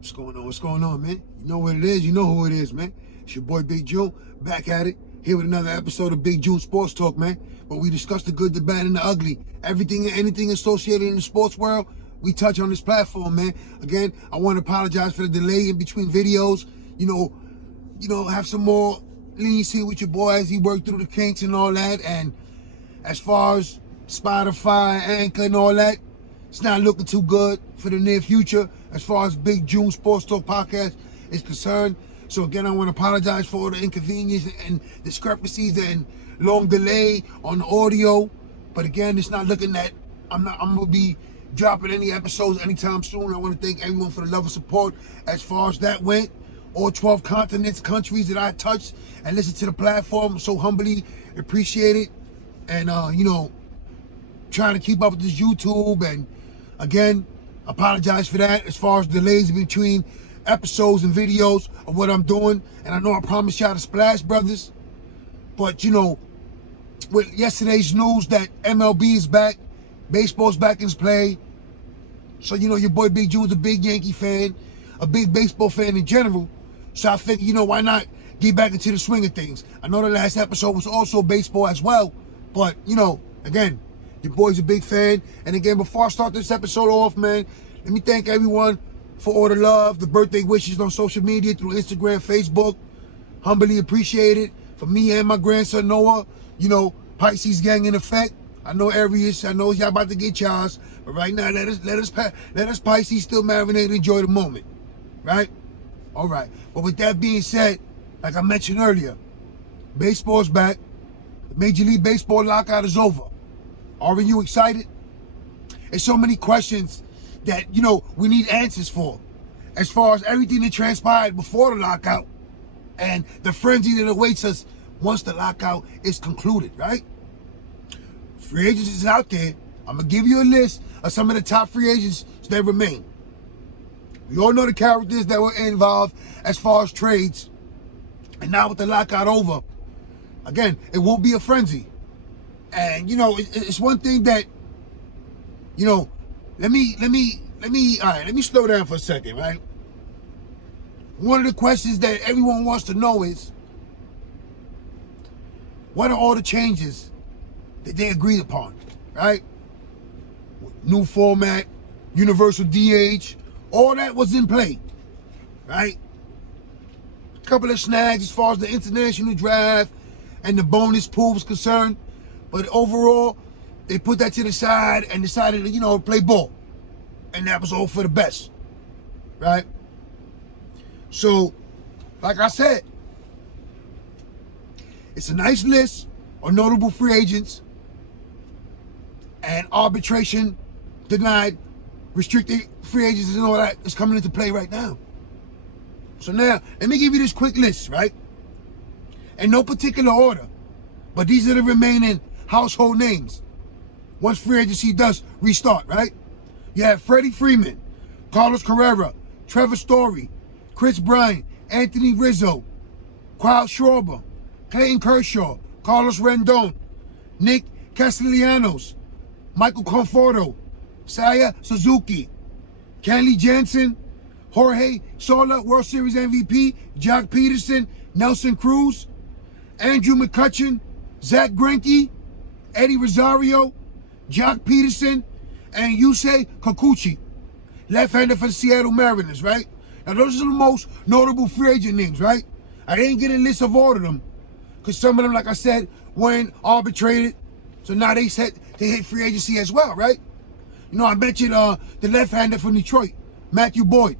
What's going on? What's going on, man? You know what it is. You know who it is, man. It's your boy Big June, back at it, here with another episode of Big June Sports Talk, man. Where we discuss the good, the bad, and the ugly. Everything and anything associated in the sports world, we touch on this platform, man. Again, I want to apologize for the delay in between videos. You know, have some more leniency with your boy as he worked through the kinks and all that. And as far as Spotify, Anchor, and all that, it's not looking too good for the near future as far as Big June Sports Talk Podcast is concerned. So again, I want to apologize for all the inconvenience and discrepancies and long delay on the audio. But again, it's not looking that I'm gonna be dropping any episodes anytime soon. I want to thank everyone for the love and support as far as that went. All 12 continents, countries that I touched and listened to the platform. So humbly appreciate it. And trying to keep up with this YouTube, and again, apologize for that as far as delays between episodes and videos of what I'm doing. And I know I promised y'all the Splash Brothers, but with yesterday's news that MLB is back, baseball's back in play. So your boy Big June's a big Yankee fan, a big baseball fan in general. So I figured, why not get back into the swing of things? I know the last episode was also baseball as well, but again, your boy's a big fan. And again, before I start this episode off, man, let me thank everyone for all the love, the birthday wishes on social media through Instagram, Facebook. Humbly appreciate it. For me and my grandson Noah, Pisces gang in effect. I know Aries, I know y'all about to get y'all's, but right now let us Pisces still marinate and enjoy the moment, right? All right. But with that being said, like I mentioned earlier, baseball's back. The Major League Baseball lockout is over. Are you excited? There's so many questions that, we need answers for as far as everything that transpired before the lockout and the frenzy that awaits us once the lockout is concluded, right? Free agents is out there. I'm going to give you a list of some of the top free agents that remain. We all know the characters that were involved as far as trades. And now with the lockout over, again, it won't be a frenzy. And it's one thing that let me slow down for a second, right? One of the questions that everyone wants to know is, what are all the changes that they agreed upon, right? New format, universal DH, all that was in play, right? A couple of snags as far as the international draft and the bonus pool was concerned. But overall, they put that to the side and decided to, play ball. And that was all for the best, right? So, like I said, it's a nice list of notable free agents and arbitration denied, restricted free agents and all that is coming into play right now. So now, let me give you this quick list, right? In no particular order, but these are the remaining household names once free agency does restart, right? You have Freddie Freeman, Carlos Correa, Trevor Story, Chris Bryant, Anthony Rizzo, Kyle Schwarber, Clayton Kershaw, Carlos Rendon, Nick Castellanos, Michael Conforto, Saya Suzuki, Kenley Jansen, Jorge Sola, World Series MVP, Jock Peterson, Nelson Cruz, Andrew McCutchen, Zach Greinke, Eddie Rosario, Jock Peterson, and Yusei Kikuchi, left-hander for the Seattle Mariners, right? Now, those are the most notable free agent names, right? I didn't get a list of all of them because some of them, like I said, weren't arbitrated. So now they set to hit free agency as well, right? I mentioned the left-hander from Detroit, Matthew Boyd,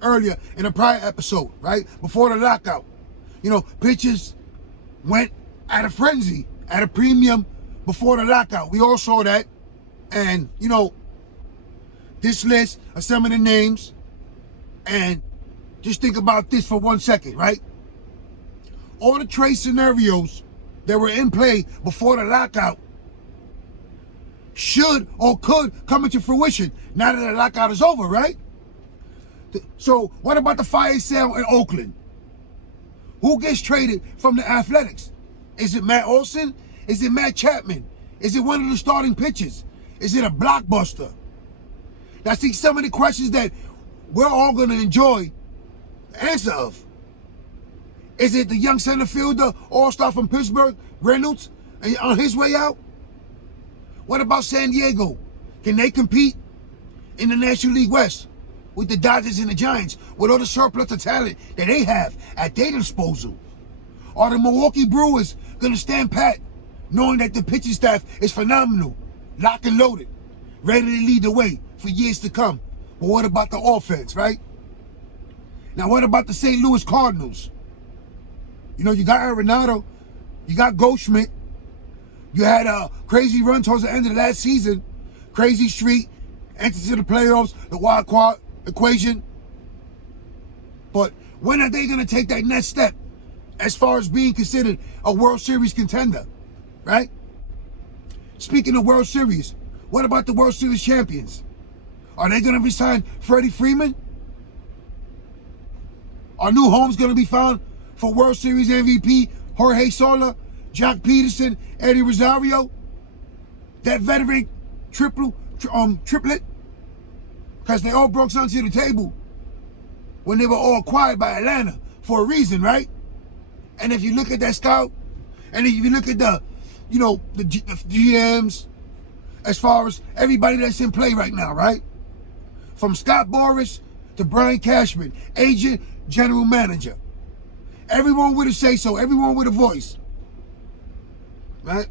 earlier in a prior episode, right? Before the lockout. Pitchers went at a frenzy, at a premium before the lockout. We all saw that. And, this list of some of the names, and just think about this for 1 second, right? All the trade scenarios that were in play before the lockout should or could come into fruition now that the lockout is over, right? So what about the fire sale in Oakland? Who gets traded from the Athletics? Is it Matt Olson? Is it Matt Chapman? Is it one of the starting pitchers? Is it a blockbuster? Now, see, some of the questions that we're all going to enjoy the answer of. Is it the young center fielder, all-star from Pittsburgh, Reynolds, on his way out? What about San Diego? Can they compete in the National League West with the Dodgers and the Giants, with all the surplus of talent that they have at their disposal? Are the Milwaukee Brewers going to stand pat, knowing that the pitching staff is phenomenal, locked and loaded, ready to lead the way for years to come? But what about the offense, right? Now, what about the St. Louis Cardinals? You know, you got Arenado, you got Goldschmidt, you had a crazy run towards the end of the last season, crazy streak, entered to the playoffs, the wild card equation. But when are they going to take that next step as far as being considered a World Series contender, right? Speaking of World Series, what about the World Series champions? Are they going to resign Freddie Freeman? Are new homes going to be found for World Series MVP Jorge Soler, Jack Peterson, Eddie Rosario? That veteran triplet? Because they all brought something to the table when they were all acquired by Atlanta for a reason, right? And if you look at that scout, and if you look at the GMs, as far as everybody that's in play right now, right? From Scott Boras to Brian Cashman, agent, general manager. Everyone with a say-so, everyone with a voice, right?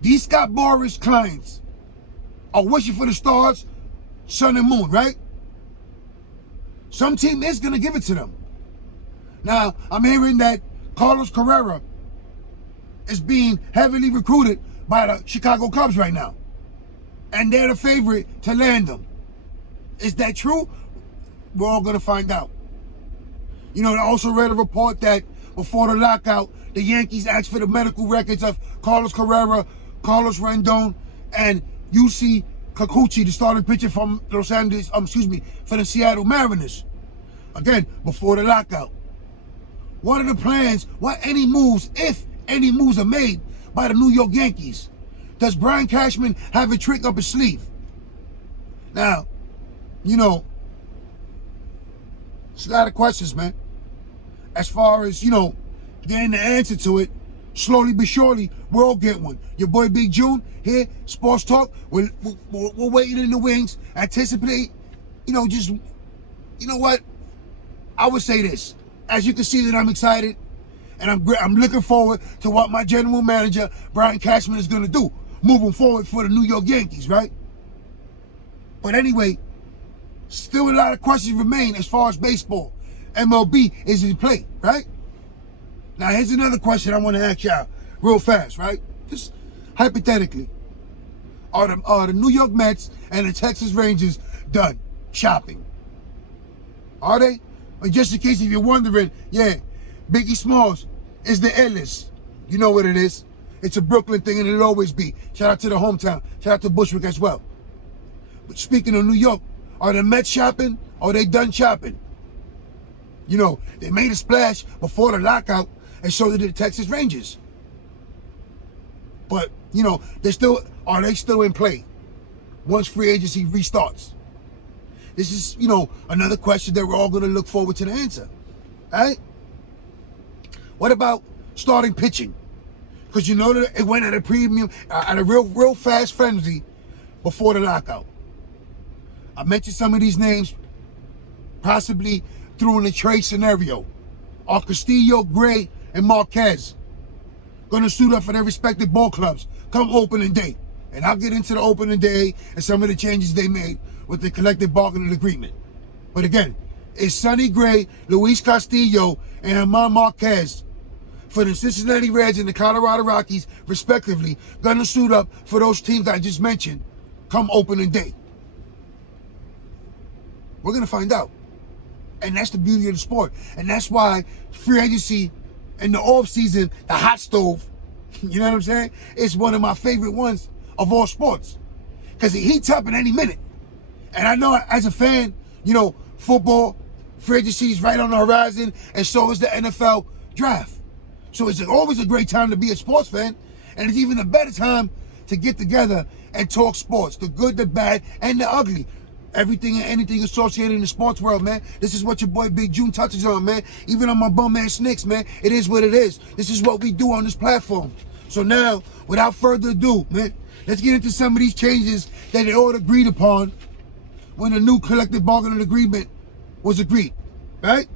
These Scott Boras clients are wishing for the stars, sun and moon, right? Some team is going to give it to them. Now, I'm hearing that Carlos Correa is being heavily recruited by the Chicago Cubs right now. And they're the favorite to land them. Is that true? We're all going to find out. You know, I also read a report that before the lockout, the Yankees asked for the medical records of Carlos Correa, Carlos Rendon, and UC Kikuchi, the starting pitcher from for the Seattle Mariners. Again, before the lockout. What are the plans? What any moves, if any moves are made by the New York Yankees? Does Brian Cashman have a trick up his sleeve? Now, you know, it's a lot of questions, man. As far as, getting the answer to it, slowly but surely, we'll all get one. Your boy Big June here, Sports Talk. We're waiting in the wings, anticipate, what? I would say this. As you can see that I'm excited, and I'm looking forward to what my general manager, Brian Cashman, is going to do moving forward for the New York Yankees, right? But anyway, still a lot of questions remain as far as baseball. MLB is in play, right? Now, here's another question I want to ask y'all real fast, right? Just hypothetically. Are the New York Mets and the Texas Rangers done shopping? Are they? Or just in case if you're wondering, yeah, Biggie Smalls is the illest. You know what it is. It's a Brooklyn thing, and it'll always be. Shout out to the hometown. Shout out to Bushwick as well. But speaking of New York, are the Mets shopping? Or are they done shopping? They made a splash before the lockout, and so did the Texas Rangers. But, are they still in play once free agency restarts? This is, another question that we're all going to look forward to the answer. All right? What about starting pitching? Because that it went at a premium, at a real fast frenzy before the lockout. I mentioned some of these names, possibly through in a trade scenario. Are Castillo, Gray, and Marquez going to suit up for their respective ball clubs come opening day? And I'll get into the opening day and some of the changes they made with the collective bargaining agreement. But again, is Sonny Gray, Luis Castillo, and German Marquez for the Cincinnati Reds and the Colorado Rockies, respectively, going to suit up for those teams I just mentioned come opening day? We're going to find out. And that's the beauty of the sport. And that's why free agency in the offseason, the hot stove, you know what I'm saying? It's one of my favorite ones of all sports. Because it heats up at any minute. And I know as a fan, football, free agency is right on the horizon, and so is the NFL draft. So it's always a great time to be a sports fan. And it's even a better time to get together and talk sports, the good, the bad, and the ugly. everything and anything associated in the sports world, man. This is what your boy Big June touches on, man. Even on my bum ass Snicks, man. It is what it is. This is what we do on this platform. So now, without further ado, man, let's get into some of these changes that they all agreed upon when the new collective bargaining agreement was agreed, right?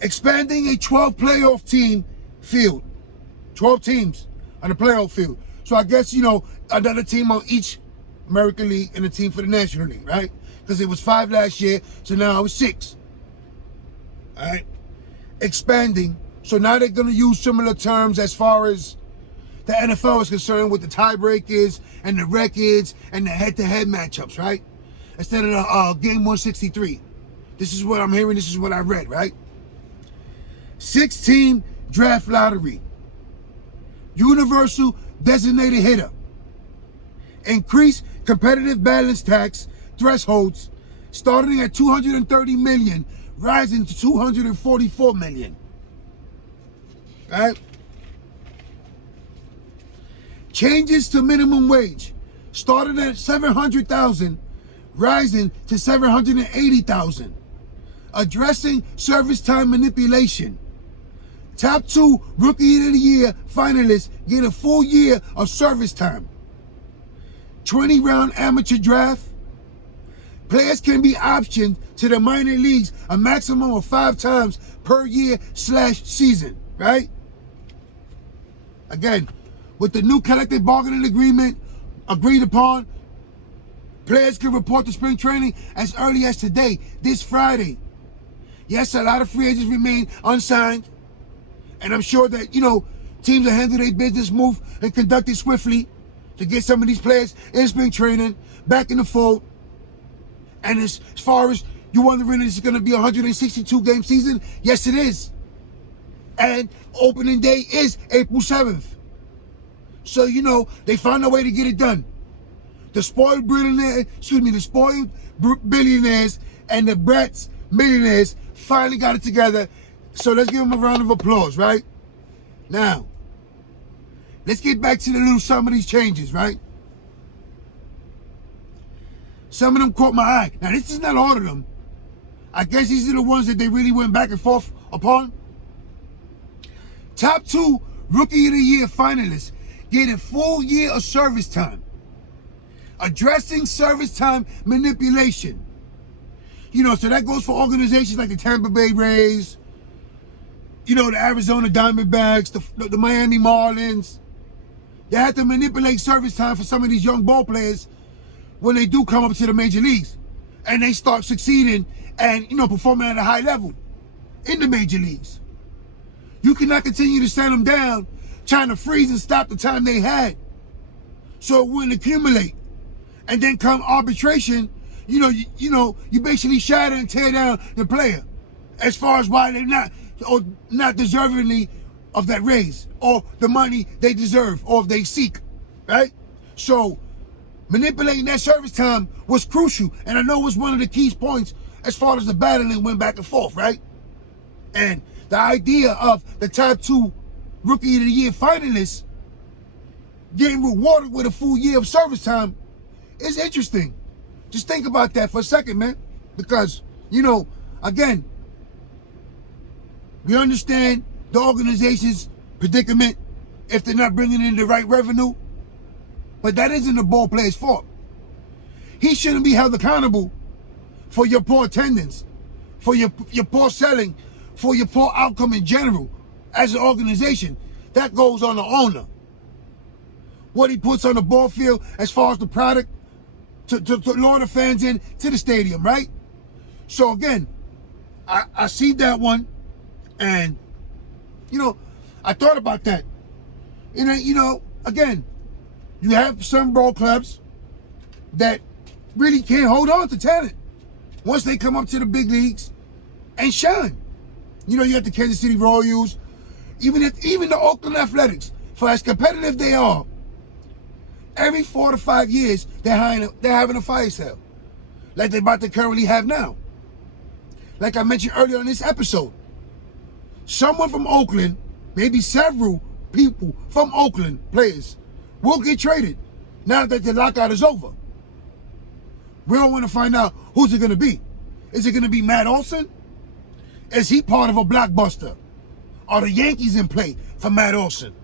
Expanding a 12 playoff team field. 12 teams on the playoff field. So I guess, you know, another team on each American League and a team for the National League, right? Because it was 5 last year, so now it's 6. All right? Expanding. So now they're going to use similar terms as far as the NFL is concerned with the tiebreakers and the records and the head-to-head matchups, right? Instead of the game 163. This is what I'm hearing. This is what I read, right? 6-team draft lottery. Universal designated hitter. Increase competitive balance tax thresholds starting at $230 million, rising to $244 million. Right? Changes to minimum wage started at $700,000, rising to $780,000. Addressing service time manipulation. Top 2 Rookie of the Year finalists get a full year of service time. 20-round amateur draft. Players can be optioned to the minor leagues a maximum of 5 times per year/season, right? Again, with the new collective bargaining agreement agreed upon, players can report to spring training as early as today, this Friday. Yes, a lot of free agents remain unsigned. And I'm sure that, you know, teams will handle their business, move and conduct it swiftly to get some of these players in spring training, back in the fold. And as far as you wondering, is it going to be a 162-game season? Yes, it is. And opening day is April 7th. So, you know, they found a way to get it done. The spoiled billionaires and the brats millionaires finally got it together. So let's give them a round of applause, right? Now, let's get back to some of these changes, right? Some of them caught my eye. Now, this is not all of them. I guess these are the ones that they really went back and forth upon. Top 2 Rookie of the Year finalists get a full year of service time. Addressing service time manipulation. You know, so that goes for organizations like the Tampa Bay Rays, you know, the Arizona Diamondbacks, the Miami Marlins. They have to manipulate service time for some of these young ball players when they do come up to the major leagues and they start succeeding and, you know, performing at a high level in the major leagues. You cannot continue to send them down trying to freeze and stop the time they had so it wouldn't accumulate. And then come arbitration, you you basically shatter and tear down the player as far as why they're not deservingly of that raise or the money they deserve or if they seek, right? So manipulating that service time was crucial, and I know it was one of the key points as far as the battling went back and forth, right? And the idea of the top 2 Rookie of the Year finalists getting rewarded with a full year of service time is interesting. Just think about that for a second, man, because, you know, again, we understand the organization's predicament if they're not bringing in the right revenue, but that isn't the ball player's fault. He shouldn't be held accountable for your poor attendance, for your poor selling, for your poor outcome in general as an organization. That goes on the owner. What he puts on the ball field as far as the product to lure the fans in to the stadium, right? So again, I see that one. And, you know, I thought about that. And, you know, again, you have some ball clubs that really can't hold on to talent once they come up to the big leagues and shine. You know, you have the Kansas City Royals, even the Oakland Athletics, for as competitive they are, every 4 to 5 years, they're having a fire sale like they're about to currently have now. Like I mentioned earlier on this episode, someone from Oakland, maybe several people from Oakland, players, will get traded now that the lockout is over. We all want to find out who's it going to be. Is it going to be Matt Olson? Is he part of a blockbuster? Are the Yankees in play for Matt Olson?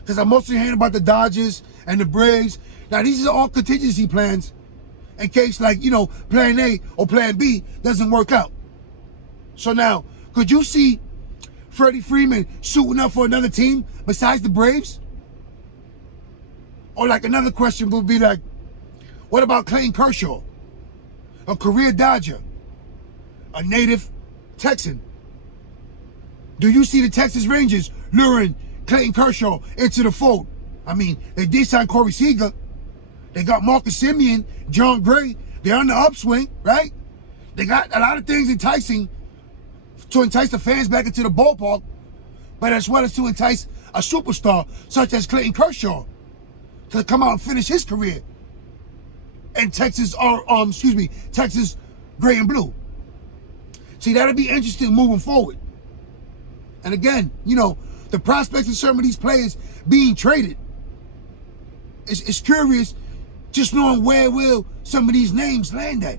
Because I'm mostly hearing about the Dodgers and the Braves. Now, these are all contingency plans in case, like, you know, plan A or plan B doesn't work out. So now, could you see Freddie Freeman suiting up for another team besides the Braves? Or like another question would be like, what about Clayton Kershaw? A career Dodger, a native Texan. Do you see the Texas Rangers luring Clayton Kershaw into the fold? I mean, they did sign Corey Seager. They got Marcus Semien, John Gray. They're on the upswing, right? They got a lot of things enticing to entice the fans back into the ballpark, but as well as to entice a superstar such as Clayton Kershaw to come out and finish his career in Texas, or Texas gray and blue. See, that'll be interesting moving forward. And again, you know, the prospects of some of these players being traded, it's curious just knowing where will some of these names land at.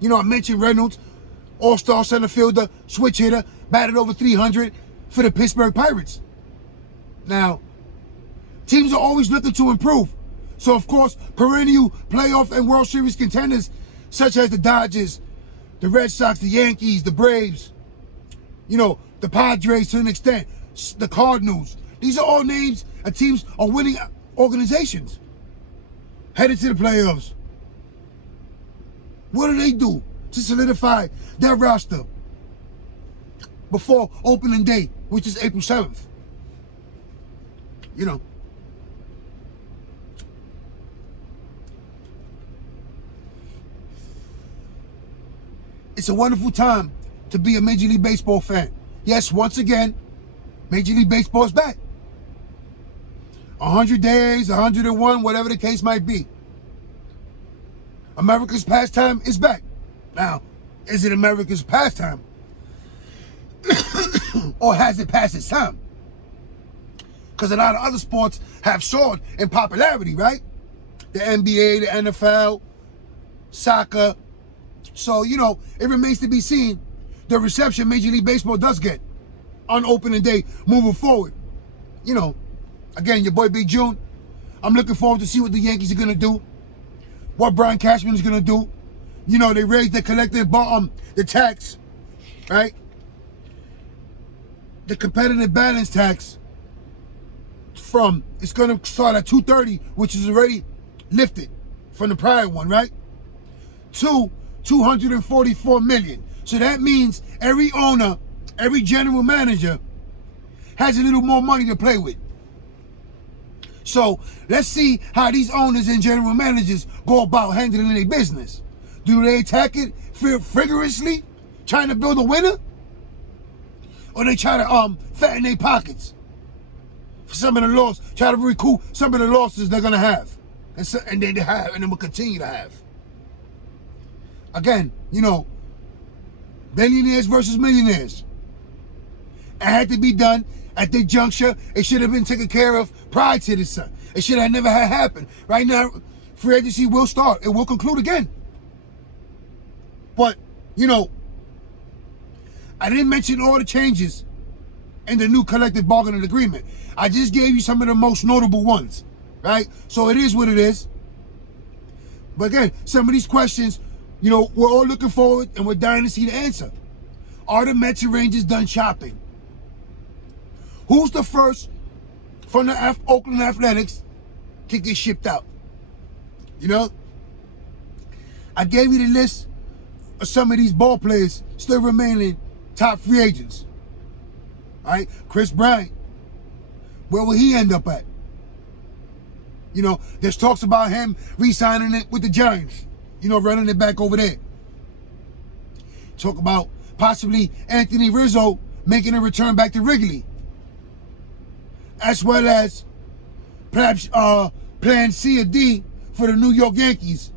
You know, I mentioned Reynolds, all-star center fielder, switch hitter, batted over 300 for the Pittsburgh Pirates. Now, teams are always looking to improve. So, of course, perennial playoff and World Series contenders such as the Dodgers, the Red Sox, the Yankees, the Braves, you know, the Padres to an extent, the Cardinals. These are all names and teams are winning organizations headed to the playoffs. What do they do to solidify their roster before opening day, which is April 7th? You know. It's a wonderful time to be a Major League Baseball fan. Yes, once again, Major League Baseball is back. 100 days, 101, whatever the case might be. America's pastime is back. Now, is it America's pastime? Or has it passed its time? Because a lot of other sports have soared in popularity, right? The NBA, the NFL, soccer. So, you know, it remains to be seen the reception Major League Baseball does get on opening day moving forward. You know, again, your boy Big June. I'm looking forward to see what the Yankees are going to do, what Brian Cashman is going to do. You know, they raised the collective the tax, right? The competitive balance tax it's going to start at $230, which is already lifted from the prior one, right? To $244 million. So that means every owner, every general manager has a little more money to play with. So let's see how these owners and general managers go about handling their business. Do they attack it vigorously, trying to build a winner? Or they try to fatten their pockets for some of the losses, try to recoup some of the losses they're gonna have, and they have, and they will continue to have. Again, you know, billionaires versus millionaires. It had to be done at the juncture. It should have been taken care of prior to this. It should have never had happened. Right now, free agency will start. It will conclude again. But, you know, I didn't mention all the changes in the new collective bargaining agreement. I just gave you some of the most notable ones, right? So it is what it is. But again, some of these questions, you know, we're all looking forward and we're dying to see the answer. Are the Mets and Rangers done shopping? Who's the first from the Oakland Athletics to get shipped out? You know? I gave you the list of some of these ball players still remaining top free agents. All right? Chris Bryant. Where will he end up at? You know, there's talks about him re-signing it with the Giants. You know, running it back over there. Talk about possibly Anthony Rizzo making a return back to Wrigley. As well as perhaps plan C or D for the New York Yankees.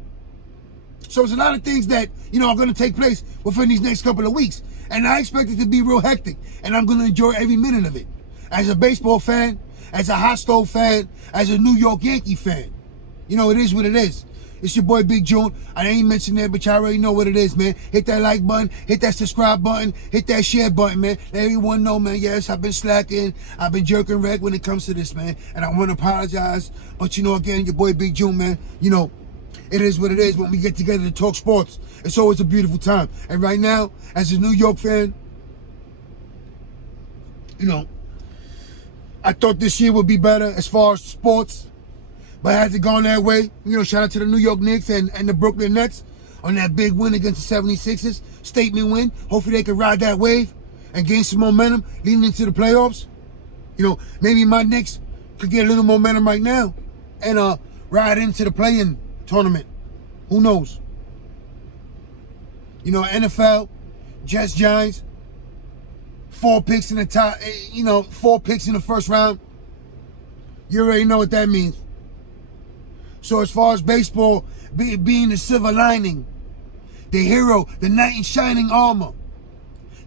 So there's a lot of things that, you know, are going to take place within these next couple of weeks. And I expect it to be real hectic. And I'm going to enjoy every minute of it. As a baseball fan, as a hot stove fan, as a New York Yankee fan. You know, it is what it is. It's your boy Big June. I ain't mentioned it, but y'all already know what it is, man. Hit that like button, hit that subscribe button, hit that share button, man. Let everyone know, man. Yes, I've been slacking. I've been jerking wreck when it comes to this, man. And I want to apologize. But, again, your boy Big June, man. It is what it is when we get together to talk sports. It's always a beautiful time. And right now, as a New York fan, I thought this year would be better as far as sports. But has it gone that way? Shout out to the New York Knicks and the Brooklyn Nets on that big win against the 76ers. Statement win. Hopefully they can ride that wave and gain some momentum leading into the playoffs. Maybe my Knicks could get a little momentum right now and ride into the play-in tournament. Who knows? NFL, Jets, Giants, 4 picks in the top, 4 picks in the first round. You already know what that means. So as far as baseball being the silver lining, the hero, the knight in shining armor,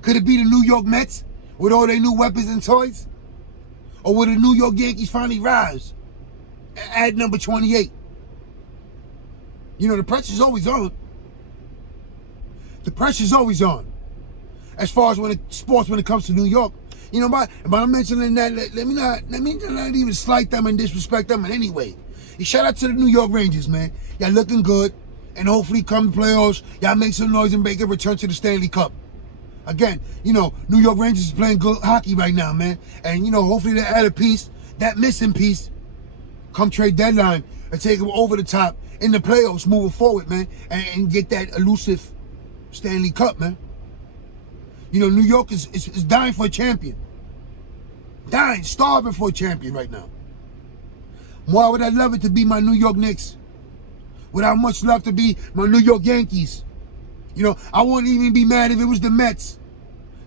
could it be the New York Mets with all their new weapons and toys? Or will the New York Yankees finally rise at number 28? The pressure's always on. The pressure's always on. As far as when it comes to New York. But I'm mentioning that, let me not even slight them and disrespect them in any way. Shout out to the New York Rangers, man. Y'all looking good. And hopefully come the playoffs, y'all make some noise and make a return to the Stanley Cup. Again, New York Rangers is playing good hockey right now, man. And, hopefully they add a piece, that missing piece, come trade deadline and take them over the top in the playoffs moving forward, man. And get that elusive Stanley Cup, man. New York is dying for a champion. Dying, starving for a champion right now. Why would I love it to be my New York Knicks? Would I much love to be my New York Yankees? I wouldn't even be mad if it was the Mets,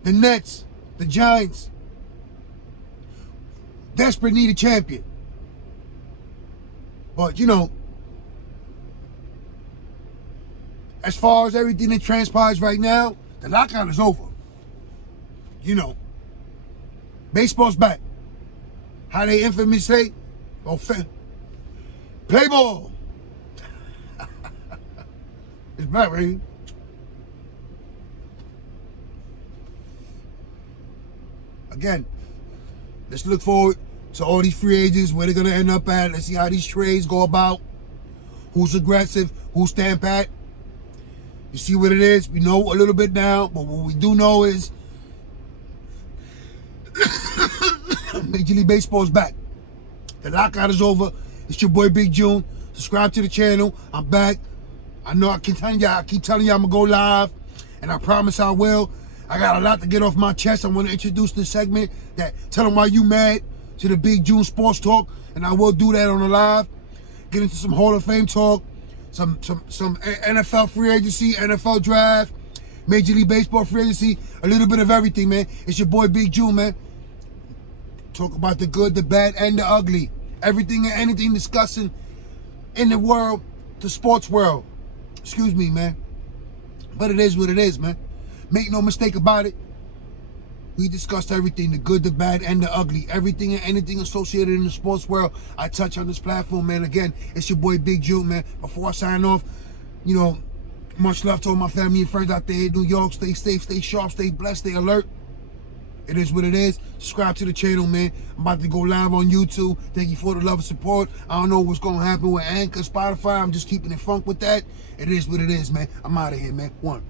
the Nets, the Giants. Desperate need a champion. But, as far as everything that transpires right now, the lockout is over. Baseball's back. How they infamous say, play ball. It's back, right? Again, let's look forward to all these free agents, where they're going to end up at. Let's see how these trades go about. Who's aggressive, who's stand pat. You see what it is? We know a little bit now, but what we do know is Major League Baseball is back. The lockout is over. It's your boy Big June. Subscribe to the channel. I'm back. I know I keep telling y'all I'm gonna go live, and I promise I will. I got a lot to get off my chest. I want to introduce this segment that tell them why you mad to the Big June Sports Talk, and I will do that on the live. Get into some Hall of Fame talk, some NFL free agency, NFL draft, Major League Baseball free agency, a little bit of everything, man. It's your boy Big June, man. Talk about the good, the bad, and the ugly. Everything and anything discussing in the world, the sports world. Excuse me, man. But it is what it is, man. Make no mistake about it. We discussed everything, the good, the bad, and the ugly. Everything and anything associated in the sports world, I touch on this platform, man. Again, it's your boy Big June, man. Before I sign off, much love to all my family and friends out there in New York. Stay safe, stay sharp, stay blessed, stay alert. It is what it is. Subscribe to the channel, man. I'm about to go live on YouTube. Thank you for the love and support. I don't know what's going to happen with Anchor, Spotify. I'm just keeping it funk with that. It is what it is, man. I'm out of here, man. One.